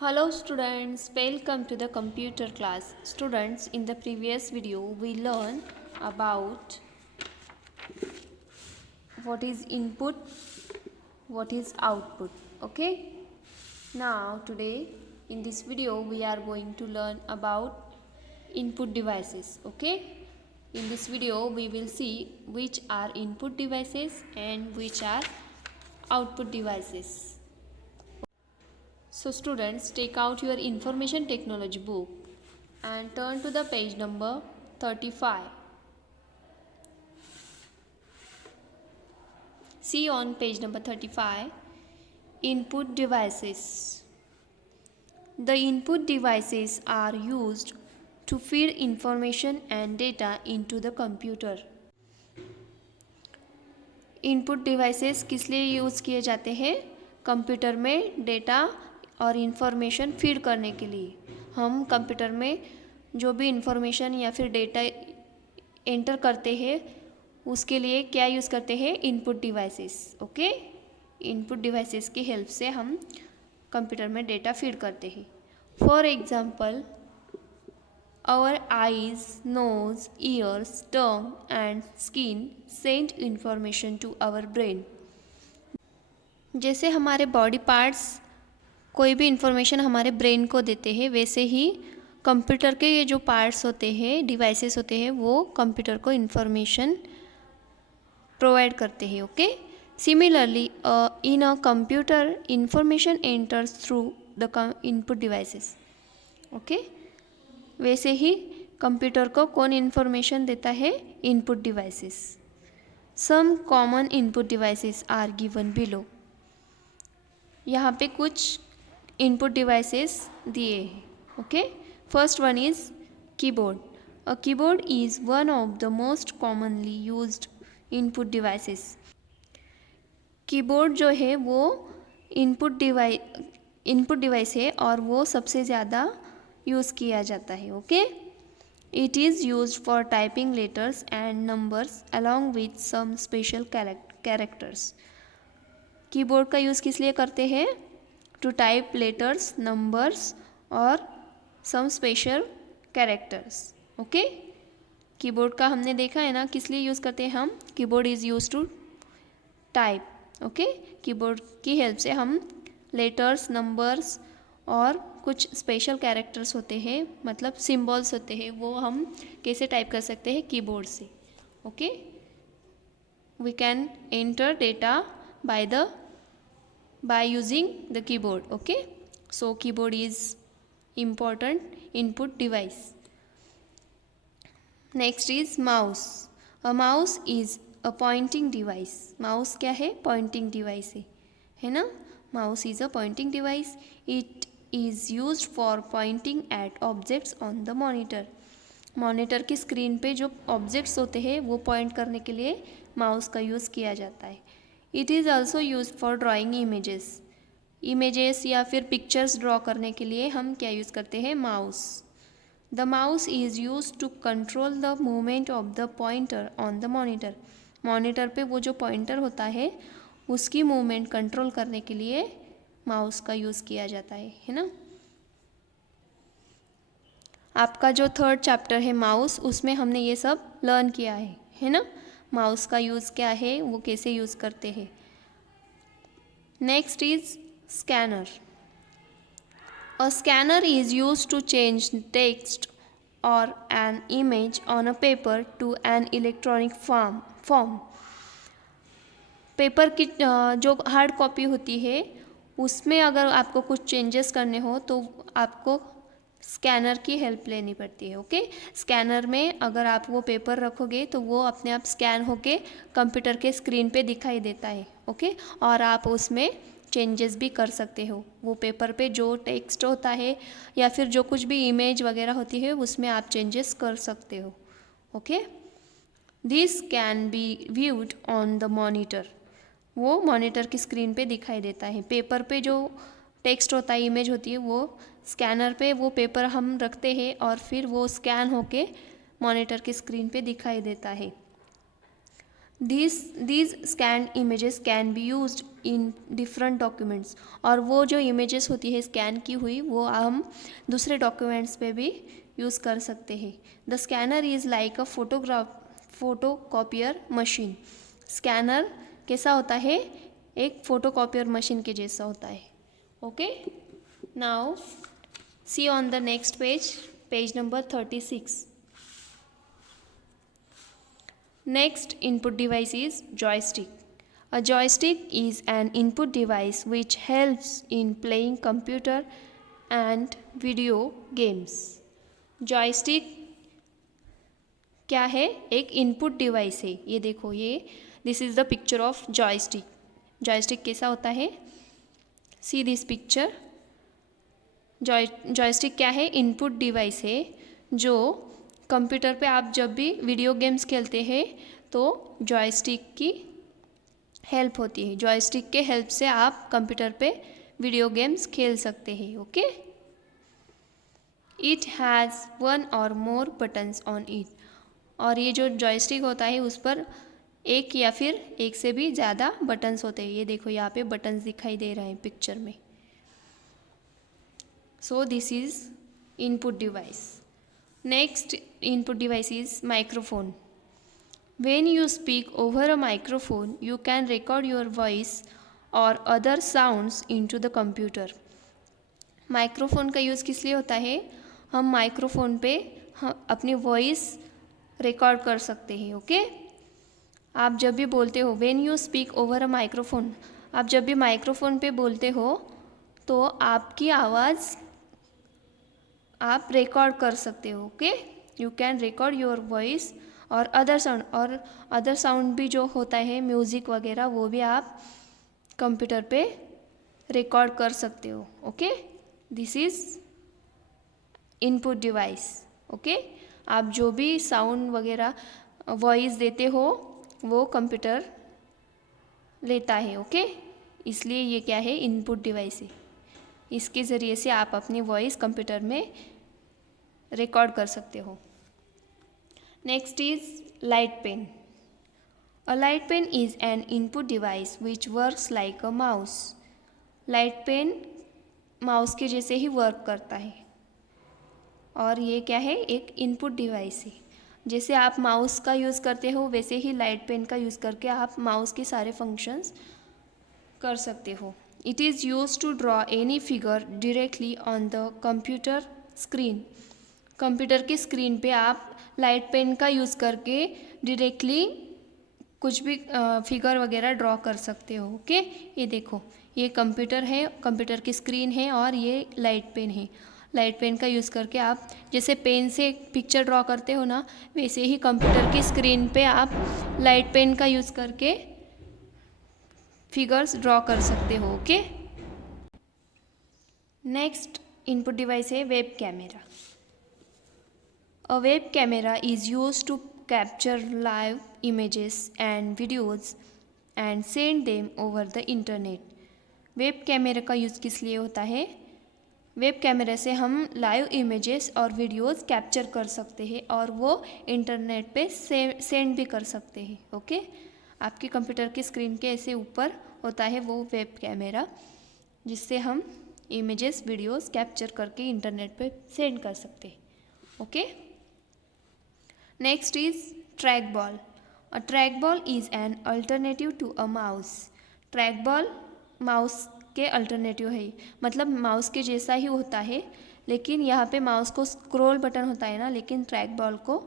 Hello students, welcome to the computer class. Students, in the previous video we learned about what is input, what is output. Okay? Now today in this video we are going to learn about input devices. Okay? In this video we will see which are input devices and which are output devices. So students, take out your information technology book and turn to the page number 35. See on page number 35, input devices. The input devices are used to feed information and data into the computer. Input devices किस लिए use किए जाते हैं? Computer में data और information feed करने के लिए. हम कंप्यूटर में जो भी इन्फॉर्मेशन या फिर डेटा एंटर करते हैं उसके लिए क्या यूज़ करते हैं? Input devices. Okay, input devices की हेल्प से हम कंप्यूटर में डेटा फीड करते हैं. For example, our eyes, nose, ears, tongue and skin send information to our brain. जैसे हमारे बॉडी पार्ट्स कोई भी इंफॉर्मेशन हमारे ब्रेन को देते हैं, वैसे ही कंप्यूटर के ये जो पार्ट्स होते हैं, डिवाइसेस होते हैं, वो कंप्यूटर को इंफॉर्मेशन प्रोवाइड करते हैं. Okay, similarly in a computer information enters through the input devices. Okay, वैसे ही कंप्यूटर को कौन इन्फॉर्मेशन देता है? Input devices. Some common input devices are given below. यहाँ पे कुछ इनपुट डिवाइसेस दिए हैं. Okay, first one is keyboard. A keyboard is one of the most commonly used input devices. Keyboard जो है वो इनपुट डिवाइस है और वो सबसे ज़्यादा यूज़ किया जाता है. Okay, it is use for typing letters and numbers along with some special characters. Keyboard का यूज़ किस लिए करते हैं? टू टाइप लेटर्स, नंबर्स और some special characters. Okay, keyboard का हमने देखा है ना, किस लिए यूज़ करते हैं हम? Keyboard is use to type. Okay, keyboard की हेल्प से हम लेटर्स, नंबर्स और कुछ स्पेशल कैरेक्टर्स होते हैं, मतलब सिंबल्स होते हैं, वो हम कैसे टाइप कर सकते हैं? कीबोर्ड से. Okay, we can enter data by using the keyboard. Okay, so keyboard is important input device. Next is mouse. A mouse is a pointing device. mouse क्या है? pointing device है ना. mouse is a pointing device. It is used for pointing at objects on the monitor. Monitor की screen पे जो objects होते हैं वो पॉइंट करने के लिए माउस का यूज़ किया जाता है. It is also use for drawing images या फिर पिक्चर्स ड्रॉ करने के लिए हम क्या यूज़ करते हैं? Mouse. The mouse is use to control the movement of the pointer on the monitor. Monitor पे वो जो पॉइंटर होता है उसकी मूवमेंट कंट्रोल करने के लिए माउस का यूज़ किया जाता है ना. आपका जो थर्ड चैप्टर है माउस, उसमें हमने ये सब लर्न किया है ना. माउस का यूज़ क्या है, वो कैसे यूज़ करते हैं. Next is scanner. A scanner is use to change text or an image on a paper to an electronic form. Paper की जो हार्ड कॉपी होती है उसमें अगर आपको कुछ चेंजेस करने हो तो आपको स्कैनर की हेल्प लेनी पड़ती है. ओके, स्कैनर में अगर आप वो पेपर रखोगे तो वो अपने आप स्कैन होके कंप्यूटर के स्क्रीन पे दिखाई देता है. ओके, और आप उसमें चेंजेस भी कर सकते हो. वो पेपर पे जो टेक्स्ट होता है या फिर जो कुछ भी इमेज वगैरह होती है उसमें आप चेंजेस कर सकते हो. Okay, this can be viewed on the monitor. वो मॉनिटर की स्क्रीन पे दिखाई देता है. पेपर पे जो टेक्स्ट होता है, इमेज होती है, वो स्कैनर पे वो पेपर हम रखते हैं और फिर वो स्कैन होके मॉनिटर की स्क्रीन पे दिखाई देता है. these scanned images can be used in different documents. और वो जो images होती है स्कैन की हुई वो हम दूसरे डॉक्यूमेंट्स पे भी यूज़ कर सकते हैं. The scanner is like a photocopier machine. Scanner कैसा होता है? एक फोटोकॉपियर मशीन के जैसा होता है. Okay, now see on the next page, page number 36. Next input device is joystick. A joystick is an input device which helps in playing computer and video games. Joystick क्या है? एक input device है. ये देखो, ये this is the picture of joystick. Joystick कैसा होता है? See this picture. जॉयस्टिक क्या है? इनपुट डिवाइस है जो कंप्यूटर पे आप जब भी वीडियो गेम्स खेलते हैं तो जॉयस्टिक की हेल्प होती है. जॉयस्टिक के हेल्प से आप कंप्यूटर पे वीडियो गेम्स खेल सकते हैं. ओके, इट हैज़ वन और मोर बटन्स ऑन इट. और ये जो जॉयस्टिक होता है उस पर एक या फिर एक से भी ज़्यादा बटन्स होते हैं. ये देखो, यहाँ पे बटन्स दिखाई दे रहे हैं पिक्चर में. So this is input device. Next input device is microphone. When you speak over a microphone, you can record your voice or other sounds into the computer. Microphone का यूज़ किस लिए होता है? हम माइक्रोफोन पे अपनी voice record कर सकते हैं. ओके, आप जब भी बोलते हो, when you speak over a microphone, आप जब भी माइक्रोफोन पे बोलते हो तो आपकी आवाज़ आप रिकॉर्ड कर सकते हो. Okay, you can record your voice और अदर साउंड भी जो होता है म्यूज़िक वगैरह वो भी आप कंप्यूटर पे रिकॉर्ड कर सकते हो. Okay, this is input device. Okay, आप जो भी साउंड वगैरह वॉइस देते हो वो कंप्यूटर लेता है. ओके, इसलिए ये क्या है? इनपुट डिवाइस है. इसके ज़रिए से आप अपनी वॉइस कंप्यूटर में रिकॉर्ड कर सकते हो. Next is light pen. A light pen is an input device which works like a mouse. Light pen mouse के जैसे ही वर्क करता है और ये क्या है? एक इनपुट डिवाइस है. जैसे आप माउस का यूज़ करते हो वैसे ही लाइट पेन का यूज़ करके आप माउस के सारे फंक्शंस कर सकते हो. It is used to draw any figure directly on the computer screen. Computer की स्क्रीन पे आप लाइट पेन का यूज़ करके डायरेक्टली कुछ भी फिगर वगैरह ड्रॉ कर सकते हो. ओके, ये देखो, ये कंप्यूटर है, कंप्यूटर की स्क्रीन है और ये लाइट पेन है. लाइट पेन का यूज़ करके आप जैसे पेन से पिक्चर ड्रॉ करते हो ना, वैसे ही कंप्यूटर की स्क्रीन पे आप लाइट पेन का यूज़ करके फिगर्स ड्रॉ कर सकते हो. ओके, नेक्स्ट इनपुट डिवाइस है web camera. A web camera is used to capture live images and videos and send them over the internet. Web camera का use किस लिए होता है? वेब कैमरे से हम लाइव इमेजेस और वीडियोज़ कैप्चर कर सकते हैं और वो इंटरनेट पे सेंड भी कर सकते हैं. ओके, आपके कंप्यूटर की स्क्रीन के ऐसे ऊपर होता है वो वेब कैमरा, जिससे हम इमेजेस वीडियोस कैप्चर करके इंटरनेट पे सेंड कर सकते हैं. Okay, next is track ball. A track ball is an alternative to a mouse. Track ball mouse के अल्टरनेटिव है, मतलब माउस के जैसा ही होता है, लेकिन यहाँ पे माउस को स्क्रॉल बटन होता है ना, लेकिन ट्रैक बॉल को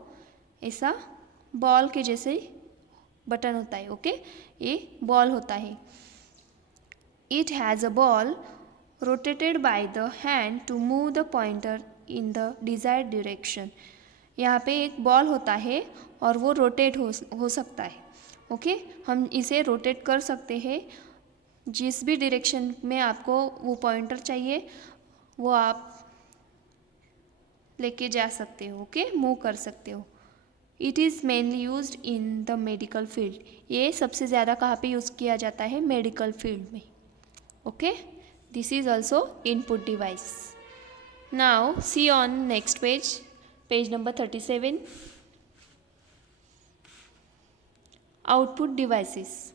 ऐसा बॉल के जैसे बटन होता है. ओके, ये बॉल होता है. It has a ball rotated by the hand to move the pointer in the desired direction. यहाँ पे एक बॉल होता है और वो रोटेट हो सकता है. ओके, हम इसे रोटेट कर सकते हैं. जिस भी डायरेक्शन में आपको वो पॉइंटर चाहिए वो आप लेके जा सकते हो. ओके, मूव कर सकते हो. It is mainly used in the medical field. ये सबसे ज़्यादा कहाँ पे यूज़ किया जाता है? मेडिकल फील्ड में. Okay, this is also input device. Now see on next page, page number 37. Output devices.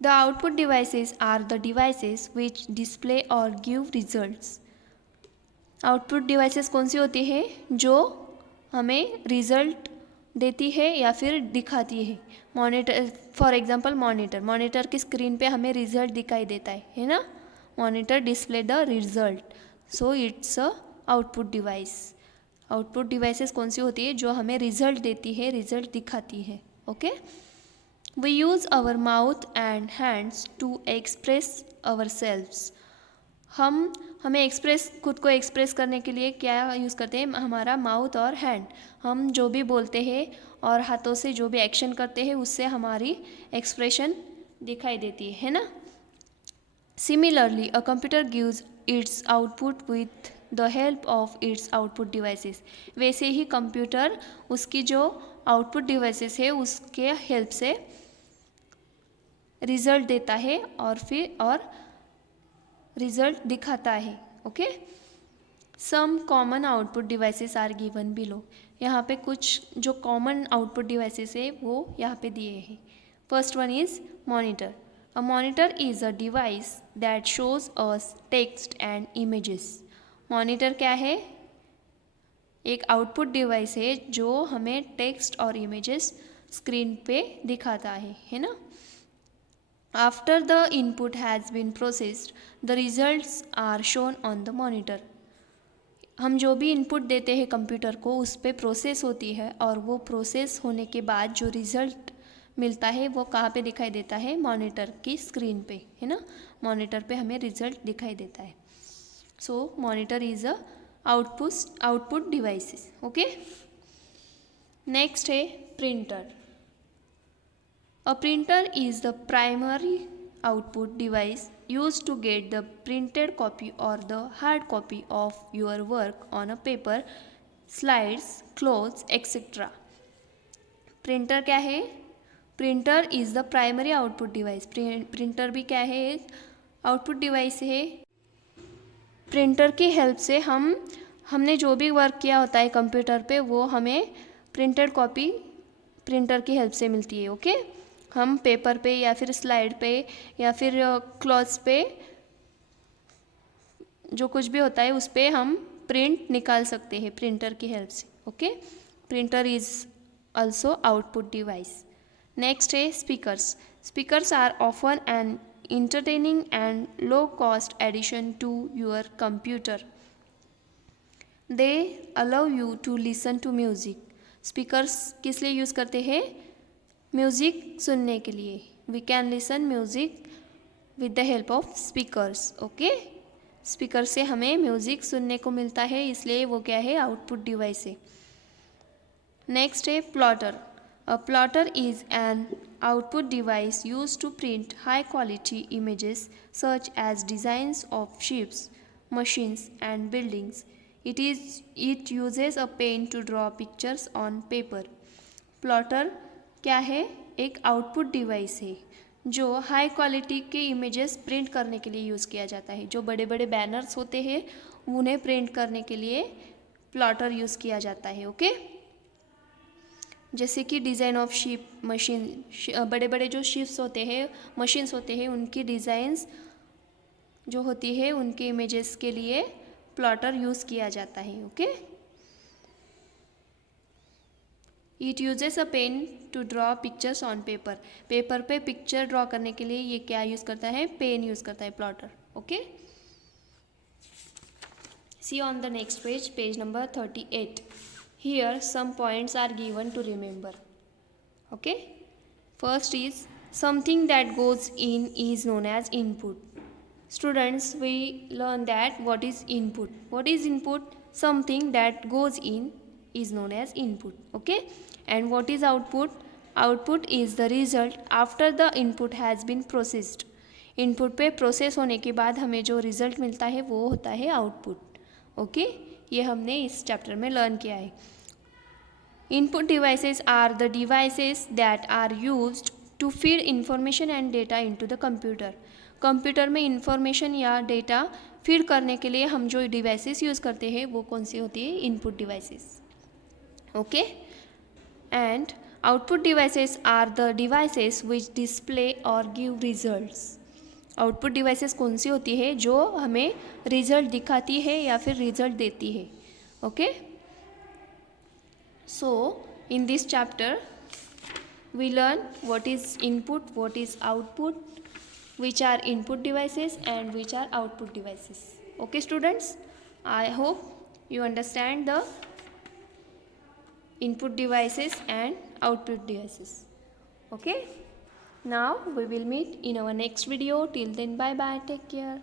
The output devices are the devices which display or give results. Output devices कौन सी होती है? जो हमें result देती है या फिर दिखाती है. Monitor, for example monitor. Monitor की स्क्रीन पे हमें रिजल्ट दिखाई देता है ना. Monitor display the result, so it's a output device. Output devices कौन सी होती है? जो हमें रिजल्ट देती है, रिजल्ट दिखाती है. Okay. We use our mouth and hands to express ourselves. हमें खुद को एक्सप्रेस करने के लिए क्या यूज़ करते हैं? हमारा माउथ और हैंड. हम जो भी बोलते हैं और हाथों से जो भी एक्शन करते हैं उससे हमारी एक्सप्रेशन दिखाई देती है ना. Similarly a computer gives it's output with the help of its output devices. वैसे ही कंप्यूटर उसकी जो आउटपुट डिवाइसेस है उसके हेल्प से रिजल्ट देता है और रिजल्ट दिखाता है. Okay. Some common output devices are given below. यहाँ पे कुछ जो कॉमन आउटपुट डिवाइसेस है वो यहाँ पे दिए हैं. First one is monitor. A monitor is a device that shows us text and images. Monitor क्या है? एक आउटपुट डिवाइस है जो हमें टेक्स्ट और इमेजेस स्क्रीन पे दिखाता है ना. After the input has been processed the results are shown on the monitor. हम जो भी इनपुट देते हैं कंप्यूटर को उस पर प्रोसेस होती है और वो प्रोसेस होने के बाद जो रिज़ल्ट मिलता है वो कहाँ पे दिखाई देता है? मॉनिटर की स्क्रीन पे, है ना. मॉनिटर पे हमें रिजल्ट दिखाई देता है. So monitor is a output devices. Okay. Next है printer. A printer is the primary output device used to get the printed copy or the hard copy of your work on a paper, slides, clothes, etc. Printer क्या है? Printer is the primary output device. Printer भी क्या है? एक output device है. Printer की help से हमने जो भी वर्क किया होता है कंप्यूटर पे वो हमें प्रिंटेड कॉपी प्रिंटर की हेल्प से मिलती है. ओके. हम पेपर पे या फिर स्लाइड पे या फिर क्लॉथ्स पे जो कुछ भी होता है उस पर हम प्रिंट निकाल सकते हैं प्रिंटर की हेल्प से. Okay. Printer is also output device. Next है speakers. Speakers are often an entertaining and low cost addition to your computer. They allow you to listen to music. Speakers किस लिए use करते हैं? Music सुनने के लिए. We can listen music with the help of speakers. Okay. Speaker से हमें music सुनने को मिलता है, इसलिए वो क्या है? आउटपुट डिवाइस है. नेक्स्ट है plotter. A plotter is an output device use to print high quality images such as designs of ships, machines and buildings. It uses a pen to draw pictures on paper. Plotter क्या है? एक output device है जो high quality के images print करने के लिए use किया जाता है. जो बड़े बड़े बैनर्स होते हैं उन्हें प्रिंट करने के लिए प्लॉटर यूज़ किया जाता है. ओके. जैसे कि डिज़ाइन ऑफ शिप, मशीन, बड़े बड़े जो शिप्स होते हैं, मशीन्स होते हैं, उनकी डिज़ाइंस जो होती है उनके इमेजेस के लिए प्लॉटर यूज़ किया जाता है. Okay. It uses a pen to draw pictures on paper. Paper पे पिक्चर ड्रॉ करने के लिए ये क्या यूज़ करता है? पेन यूज़ करता है plotter. Okay. See on the next page, page number 38. Here some points are given to remember. Okay. First is something that goes in is known as input. Students, we learn that what is input. What is input? Something that goes in is known as input. Okay. And what is output? Output is the result after the input has been processed. Input पे process होने के बाद हमें जो result मिलता है वो होता है आउटपुट. ओके. ये हमने इस चैप्टर में लर्न किया है. Input devices are the devices that are used to feed information and data into the computer. Computer में इंफॉर्मेशन या डेटा फीड करने के लिए हम जो डिवाइसेस यूज़ करते हैं वो कौन सी होती है? Input devices. Okay. And Output devices are the devices which display or give results. Output devices कौन सी होती है जो हमें रिजल्ट दिखाती है या फिर रिजल्ट देती है. Okay, so in this chapter we learn what is input, what is output, which are input devices and which are output devices. Okay students, I hope you understand the input devices and output devices. Okay, now we will meet in our next video. Till then, bye bye, take care.